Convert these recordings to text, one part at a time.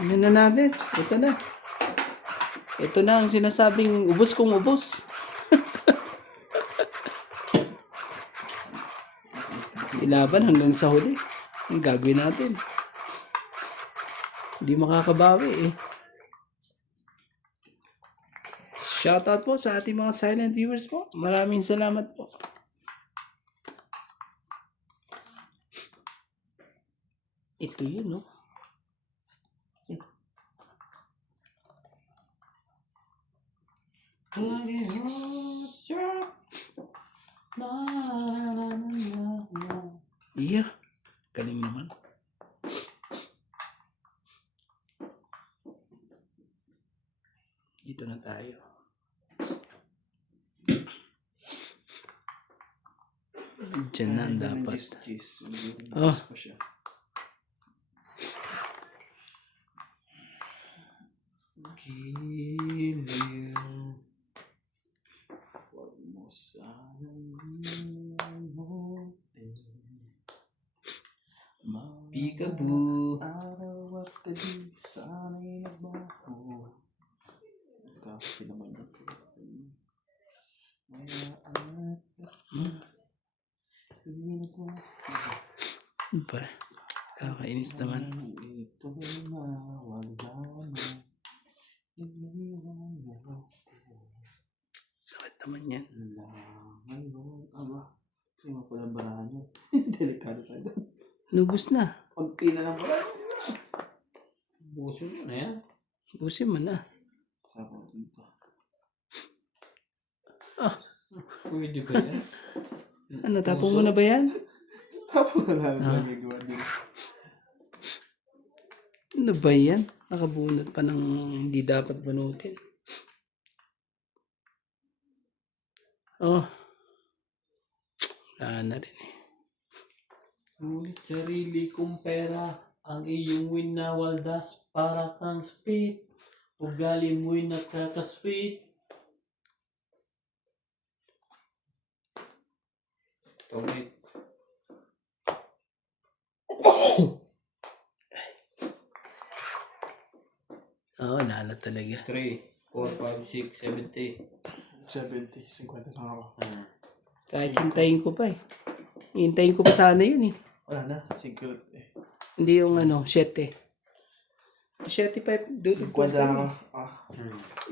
Ano na natin? Ito na. Ito na ang sinasabing ubos kong ubos. Ilaban hanggang sa huli. Ang gagawin natin. Hindi makakabawi eh. Shoutout po sa ating mga silent viewers po. Maraming salamat po. Ito yun, no? Iya. Galing naman. Dito na tayo. Diyan na ang dapat. Oh. Giliw. Huwag mo sanang Peekaboo. Araw at gabi sana'y nagbago. Kasi naman ito. Ba? Kakainis naman. Ito na wala na. Sakit naman yan. Ngayon, aba. Hindi mo pala barahan yun. Delikado pa doon. Lubos na. Kunti na lang barahan. Busin mo na yan. Busin mo na. Sarap dito. Ah. Pwede ba yan? Ano, tapong mo na ba yan? Tapos wala na nagagawa din. Ano ba yan? Nakabunot pa ng hindi dapat bunutin. Oh. Wala na rin eh. Ngunit sarili kong pera ang iyong winawaldas para kang spit. Ugali mo'y nakakasweet. Tongit. Oo, lala talaga. 3, 4, 5, 6, 70. 50 na ako. Kahit hintayin ko pa eh. Hintayin ko pa sana yun eh. Wala na, secret eh. Hindi yung ano, 7. 7 pa dudog ko 50 sa na ako.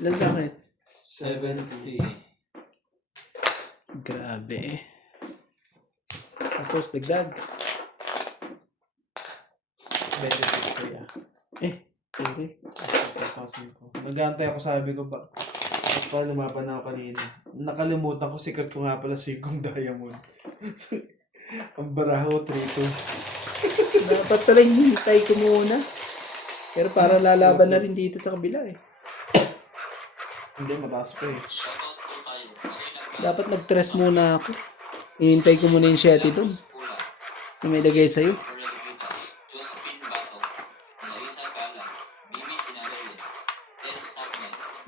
Ilan sa akin? 70. Grabe eh. Tapos dagdag. 26 kaya. Okay. Nag-aantay ako, sabi ko ba, pa lumaban ako kanina. Nakalimutan ko, sikat ko nga pala Sigong Diamond. Ang baraho, 3-2. Dapat talagang hintay ko muna. Pero para lalaban na rin dito sa kabila eh. Hindi, mataas pa eh. Dapat nag-stress muna ako. Hihintay ko muna yung 7 doon. Na may lagay sa'yo.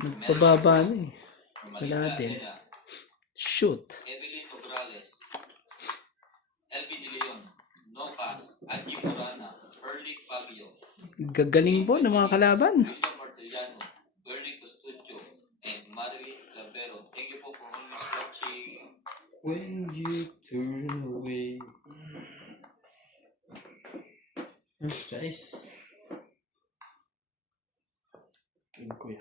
Nagpababa na eh. Wala din. Shoot. Evelyn Morales, LB De Leon, No Pass, Angie Morana, Erling Fabio, Gagaling po ng mga kalaban. William Martellano, Bernie Custudio, and Marilyn Clavero. Thank you po for always watching. When you turn away. Guys. King Kuya.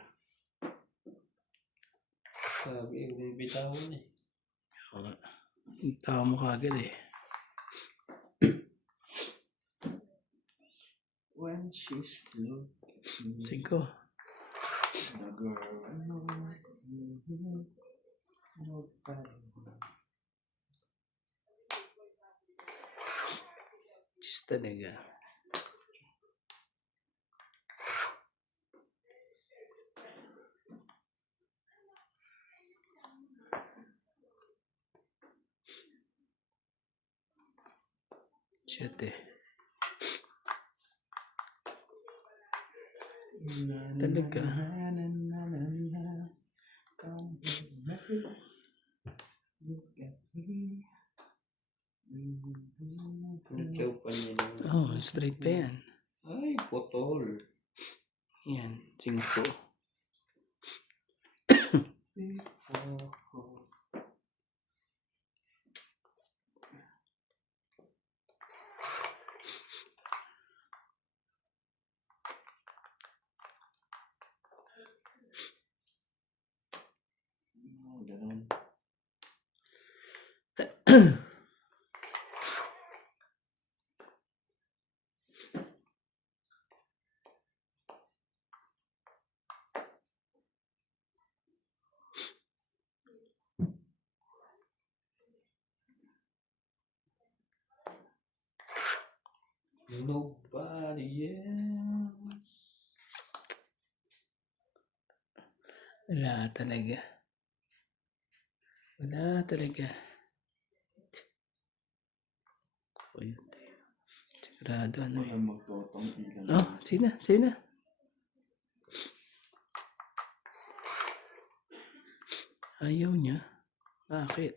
Sabi, bibitawan eh. Tao mo kagad eh. When she's floating. 5. The girl I know. Diyos talaga. Siyete. Talaga. Chow pa niya. Oh, straight pa yan. Ay, putol. Yan, 5. Ganun. Nobody else. Wala talaga. Wala talaga. O yun. Sigurado ano eh. Walang magtotong ilan. Oh, sige na, sige na. Ayaw niya. Bakit?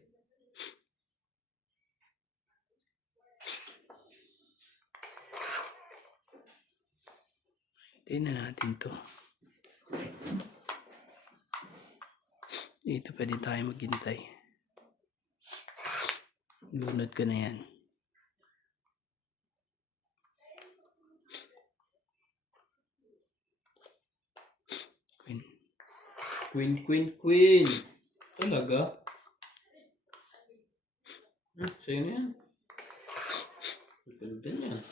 Tingnan natin to. Dito pwede tayo maghintay. Lunod ko na yan. Queen. Talaga? Sa'yo na yan. Ganda niyan.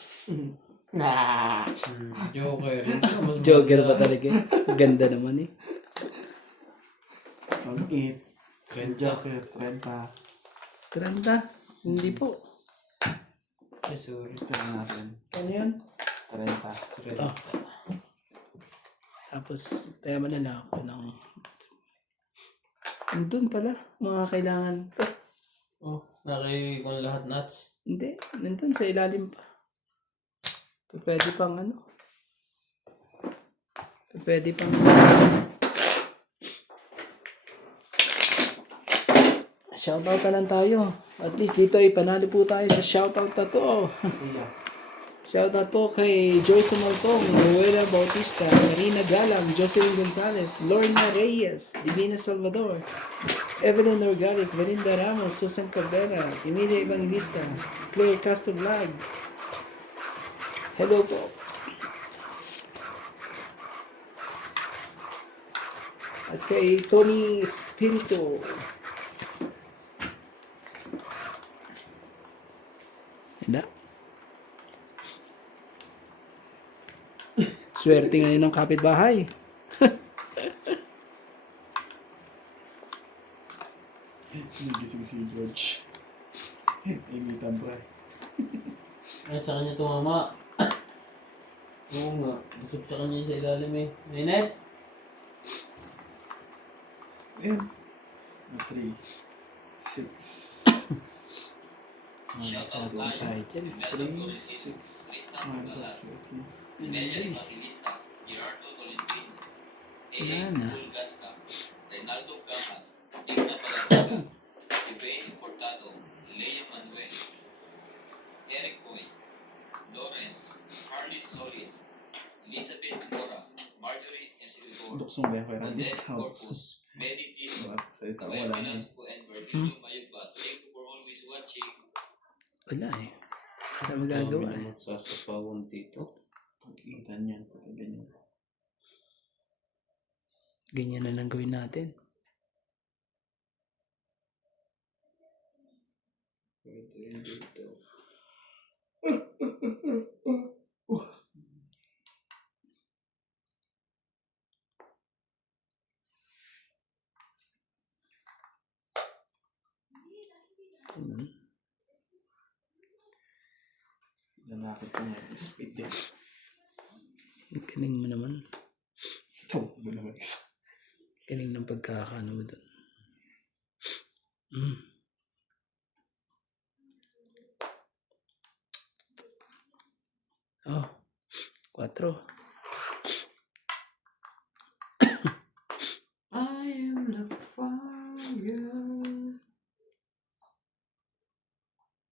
Joker. Joker ba talaga? Ganda naman eh. Ang 8. Sa Joker, 30. 30? Hindi po. Ay, sorry. Ito na natin. Ano yun? 30. Oh. Tapos, tayo manala ako ng... Nandun pala, mga kailangan ko. Oh, naki ko lahat nuts. Hindi, nandun sa ilalim pa. Pwede pang ano. Pwede pang... Shoutout na lang tayo. At least dito ay panalo po tayo sa shoutout na to. Shoutout po kay Joyce Maltong, Noela Bautista, Marina Galam, Jocelyn Gonzalez, Lorna Reyes, Divina Salvador, Evelyn Orgales, Belinda Ramos, Susan Caldera, Emilia Evangelista, Claire Castro Vlog. Hello po. At kay Tony Spirito. Hindi. Swerte ngayon ng kapitbahay. Nagising si George. Imitan pre. Ay, sa kanya tumama. Oo nga. Busog sa kanya sa ilalim eh. Ninette? Ayan. 3. 6. Shoutout Tayo tayo. dyan. Melo Florentino, Tristan Magalas, Nelia Evangelista, Gerardo Tolentino, Wala A.A. na. Pulgasca, Reynaldo Gamal, Digna Palantaga, Ivain Importado, Leia Manuel, Eric Boy, Lawrence, Harley Solis, Elizabeth Mora, Marjorie M. Siguror, Luksong ba yung kaya Odette Corpus, Benny Dizon, Salita ko Noel wala na. Velasco, and Virgilio Mayugba. Thank you for always watching. Wala eh. Wala magagawa eh. Dami naman sasapawan dito. Pagkita niyan. Ganyan. Ganyan na lang gawin natin. Ito yung dito. Nanakit ko ngayon. Speed din. Ang galing mo naman. Ito. Ba naman isa. Galing ng pagkakaano mo doon. Oh. 4. I am the fire.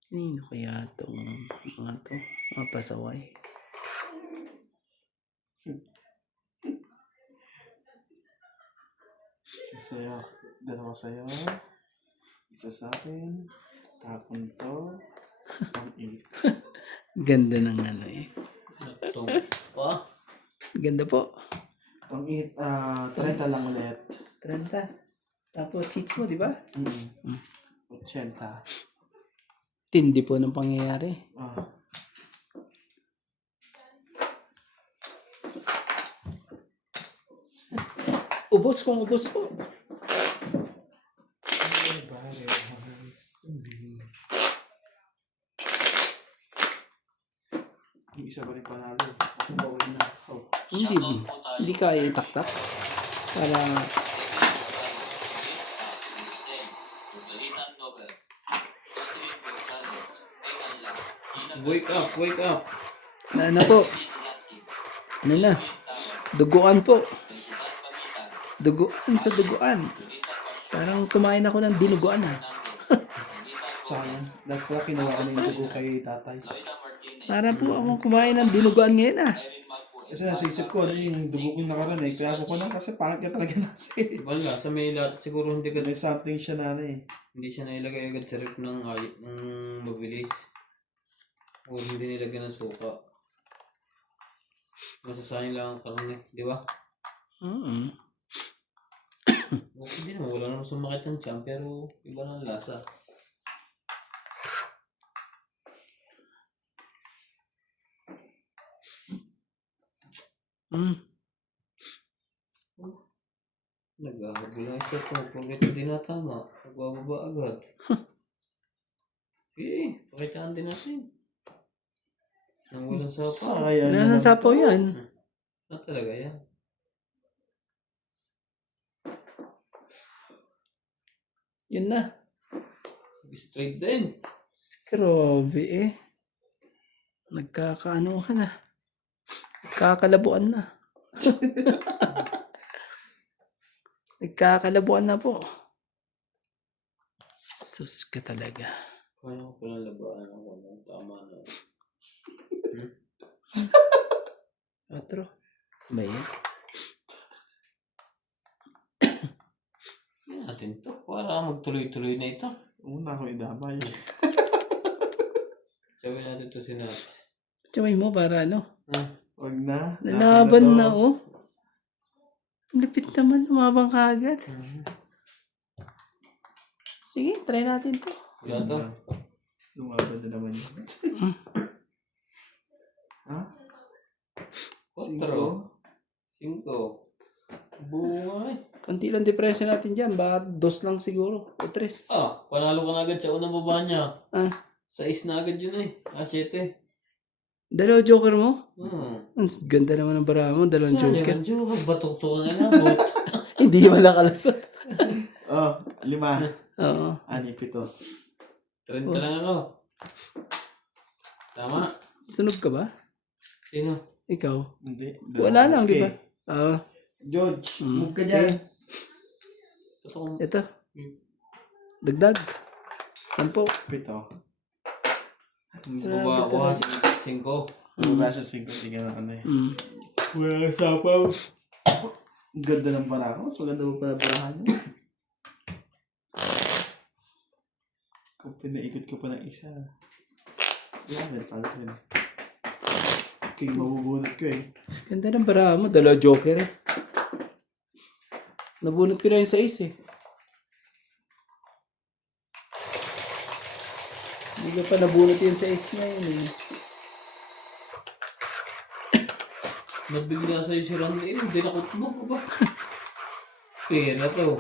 Kanino kaya itong mga to? Mga pasaway. Isa sa'yo. Dalawa sa'yo. Isa sa akin. Tapon to. Pang 8. Ganda ng ano eh. Ito. Pa? Ganda po. Pang 8, 30 lang ulit. 30. Tapos hits mo, di ba? 80. Tindi po ng pangyayari. Ah. Ubos kung ubos po. Yung isa pa rin panalo. Ako ba ulit na? Oh. Hindi, Shoutout po tayo. hindi kaya itaktak. Para Galitan Nobel, Jocelyn Gonzalez, Megan Las, Gina Wake up, wake up. ano po, Lassie, ano na, Tower, duguan po. President Pamitan, Duguan sa duguan. Rita Pastor Parang kumain ako ng dinuguan ha. Hernandez, Rita Sayang. Gomez, Dahil pala kinuha ko na yung dugo kay tatay. Loida Martinez, Para po akong kumain ng dinuguan ngayon ha. Irene Magpue, Kasi nasisip ko ano yung dugo kong nakaraan eh. Kaya ako ko lang kasi pangit ka talaga nasa eh. Wala, sa may lahat siguro hindi ka May something siya na ano eh. hindi siya nailagay agad sa rep ng mabilis. O hindi nilagyan ng suka. Masasayang lang ang karne, di ba? Okay din naman, wala naman sumakit ng tiyan, pero iba ng lasa. Naghahabol lang isa ito, pag ito di natama, nagbababa agad. Sige, pakitaan din natin. Nang walang sapaw. Sayang Wala nang sapaw yan. Talaga yan. Yun na. Straight din. Grabe eh. Nagkakaano ka na. Nagkakalabuan na. Nagkakalabuan na po. Sus ka talaga. Kaya ko palang labaan ako ng tama na. Atro. Ba yan? Yan natin to. Para magtuloy-tuloy na ito. Una ako idamay. Sabi natin to si Nats. Tiyamay mo para ano? Wag na. Lalaban na to. oh. Lupit naman. Lumabang ka agad. Sige, try natin to. Wala to. Lumaban na naman yun. Ha? 4. 5. Bunga eh. Konti lang depression natin dyan. Baka 2 lang siguro. O 3. Panalo ka na agad sa unang baba niya. Ah, 6 na agad yun eh. 7. dalawa joker mo? Hmm. Ang ganda naman ng bara mo. Dalawang joker. Saan yung joker? Batok-tok ang inabot. Hindi man nakalasot. Oh, 5. Oo. 7. 30 lang ako. Tama. Sunog ka ba? Sino? Ikaw? Hindi. Wala lang, di ba? Oo. George, Mm. move ka dyan. Totoo. Ito. Dagdag. 10. 7. Baba ako 5. Baba siya 5. Sige na ano eh. Mm. Wala sapaw. Ang ganda ng bara ko. Mas maganda mo pala barahan mo. Kung pinaikot ko pa ng isa. Yan, pala rin. King mabubunot ko eh. Ganda ng bara mo. Dalawa joker eh. Nabunot ko na yung 6 eh. Hindi ko pa nabunot yung 6 na yun eh. Nabigla sa'yo si Randy. Hindi na kutbok ko ba? Pera to.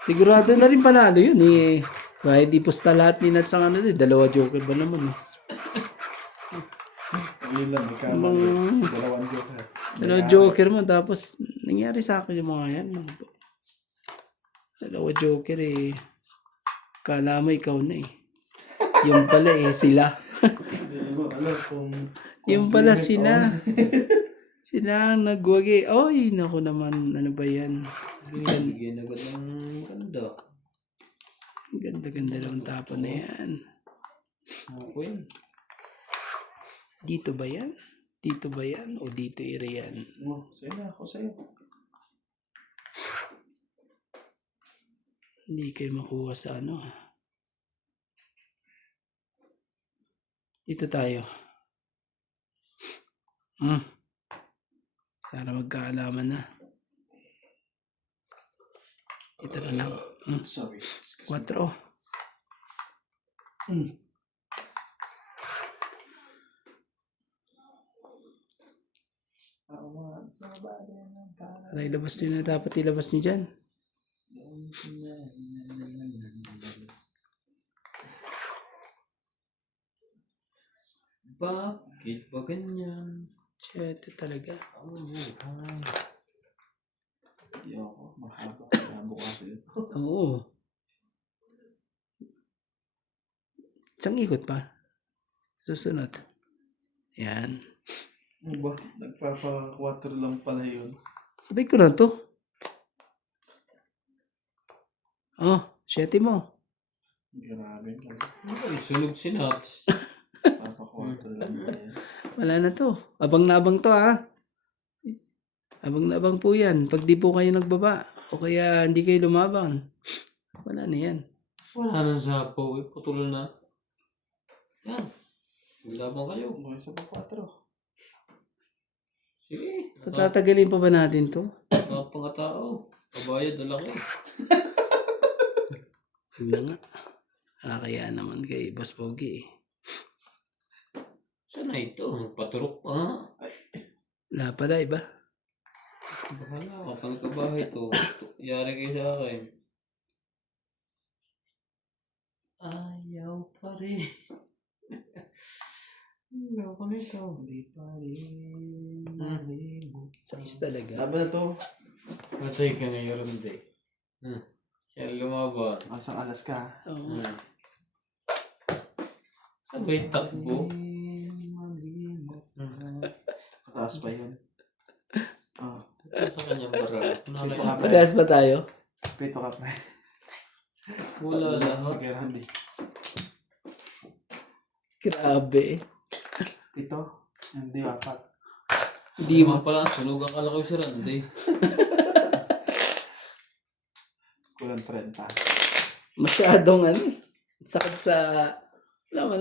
Sigurado na rin panalo yun eh. Kahit di pusta lahat ni Nats ang ano eh. Dalawa joker ba naman eh. Yun lang, may kamali. Sa dalawang joker. Dalawa joker mo tapos nangyari sa akin yung mga yan. Dalawa joker eh. Kala mo ikaw na eh. Yung pala eh sila. Hindi mo alam kung... Yung pala sila. Sila ang nagwagi. Oy, naku naman. Ano ba yan? Bigyan agad ng ganda. Ganda-ganda naman tapon na yan. Okay. Dito ba yan? Dito ba yan? O dito yan? Oh, sa'yo na, ako sa'yo. Hindi kayo makuha sa ano. Dito tayo. Para magkaalaman na. Ito na lang. Sorry. 4. Para ilabas nyo na dapat ilabas nyo dyan. Bakit ba ganyan? Ito talaga. Ang buhay. Ayoko, mahaba. Kaya bukas yun. Oo. Isang ikot pa. Susunod. Yan. Ano ba? Nagpapa-4 lang pala yun. Sabay ko na to. Oh, 7 mo. Grabe. Ay, sunog si Nuts. Papa-4 lang pala yun. Wala na to. Abang na abang to ha. Abang na abang po yan. Pag di po kayo nagbaba o kaya hindi kayo lumaban. Wala na yan. Wala nang sapo. Putol na. Yan. Labang kayo. Mga isa pa 4. Sige. Patatagalin pa ba natin to? Pangkatao. Kabayad na laki. Huwag na nga. Kaya naman kay Boss Pogi eh. Sana ito? Paturok pa nga. Wala pala iba. Bahala. Kapag kabahay to. Yari kayo sa akin. Ayaw pa rin. Ayaw ko nito. Hindi pa rin malimot. Size talaga. Laban na to. Matay ka ngayon, hindi. Siya lumaban. Asang alas ka. Oo. Sabay takbo. Malimot. Mataas pa yun. Oh. Sa kanyang bara. Pito ka pa. Parehas ba tayo? Pito ka pa. Wala lahat. Sige, Randy. Grabe. Pito. Hindi, 4. Hindi Di mo. mo pala, sunog ang kalakaw si Randy. Kulang 30. Masyadong ano. Sakit sa... Wala